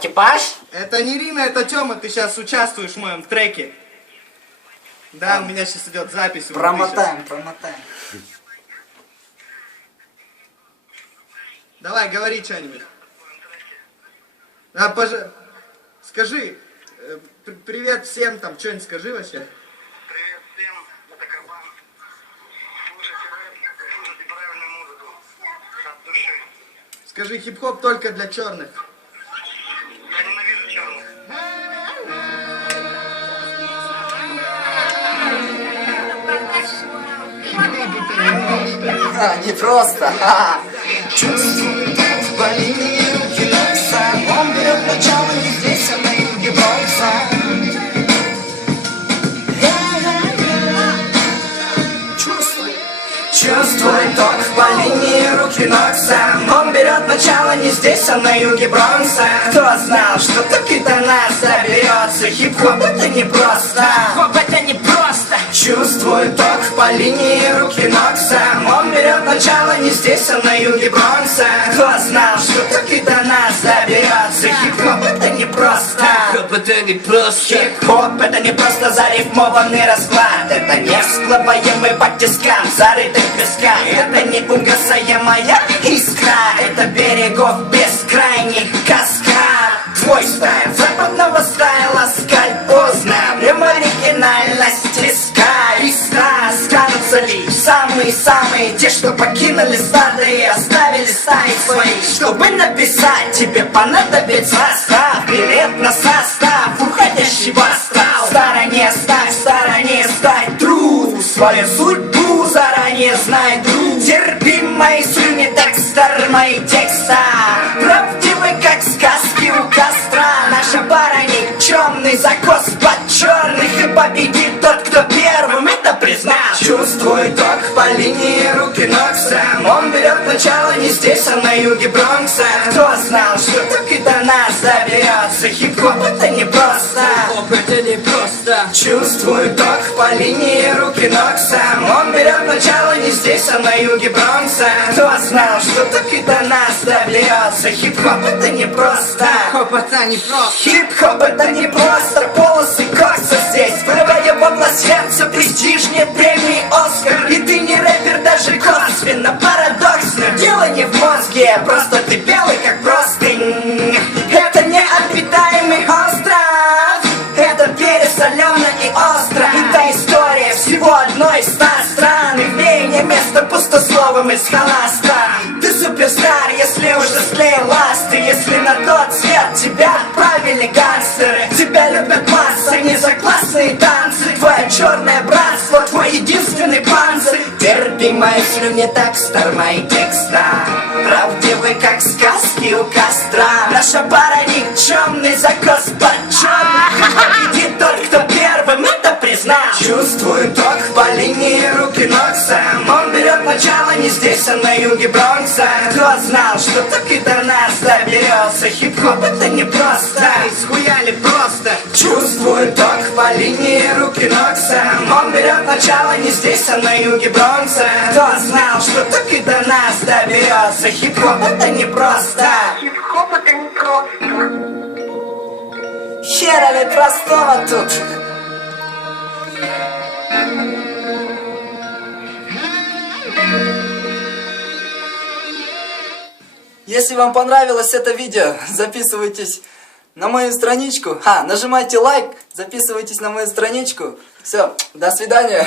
типаж? Это не Рина, это Тёма, ты сейчас участвуешь в моем треке. Да, у меня сейчас идет запись. Промотаем. Давай, говори что-нибудь. Скажи, привет всем там, что-нибудь скажи вообще. Привет всем, это Кабан. Слушайте рэп, слушайте правильную музыку. От души. Скажи, хип-хоп только для черных. Я ненавижу черных. Не просто. Чувствую в болезни руки Бронкса. Он берет начало не здесь, а на юге Бронкса. Чувствую ток по линии руки Нокса. Он берет начало не здесь, а на юге Бронкса. Кто знал, что так до нас доберется? Хип-хоп это не просто. Хип-хоп это не просто. Чувствую ток по линии руки Нокса. Он берет начало не здесь, а на юге Бронкса. Кто знал, что так до нас доберется? Хип-хоп это не просто. Хип-хоп это не просто. Хип-хоп это не просто зарифмованный расклад. Это не всплываемый по тискам, зарытый в песка. Это не угасаемая искра. Это берегов бескрайних каскад. Твой стайл западного стайла скальпозна. В нем оригинальность скай. Останутся лишь самые-самые те, что покинули стадо и оставили стаи свои. Чтобы написать, тебе понадобится состав. Билет на состав уходящего астрал. В стороне стать труд. Свою судьбу заранее знай, друг. Терпи мои слюни, текстер, мои текста. Правдивый, как сказки у костра. Наша пара никчемный закос под черных. И победит тот, кто первым это признал. Чувствую ток по линии руки Нокса. Он берет начало не здесь, а на юге Бронкса. Кто знал, что так и до нас доберется? Хип-хоп это не просто. Хип-хоп это не просто. Чувствую ток по линии руки Нокса. Он берет начало не здесь, а на юге Бронкса. Кто знал, что так и до нас доберется? Хип-хоп это не просто. Хип-хоп это не просто. Хип-хоп это не просто. Полосы кокса здесь. Вырывая в область сердца престижнее премии Оскар. И ты не рэпер даже косвенно. Парадоксно, дело не в мозге. Просто ты белый как простынь. Это не обитаемый остров. Это пересолено и остро. Это история всего одной из 100 стран. И в ней не место пустословом из холоста. Ты суперстар, если уже склеил ласты. Если на тот свет тебя отправили гангстеры. Тебя любят массы, не за классные танцы. Твое черное братство, твой единственный панцирь. Терпи мои слюни, текстер, мои текста. Правдивый, как сказки у костра. Наша пара никчемный закос под черных. Победит тот, кто первым это признал. Чувствую ток по линии руки Нокса. Он берет начало не здесь, а на юге Бронкса. Кто знал, что так и до нас доберется? Хип-хоп это не просто. Схуяли просто. Чувствую ток по линии руки Нокса. Он берет начало не здесь, а на юге Бронкса. Кто знал, что так и до нас доберется? Хип-хоп это не просто. Хип-хоп это не просто. Хера ли простого тут? Если вам понравилось это видео, записывайтесь на мою страничку. Нажимайте лайк, записывайтесь на мою страничку. Все, до свидания.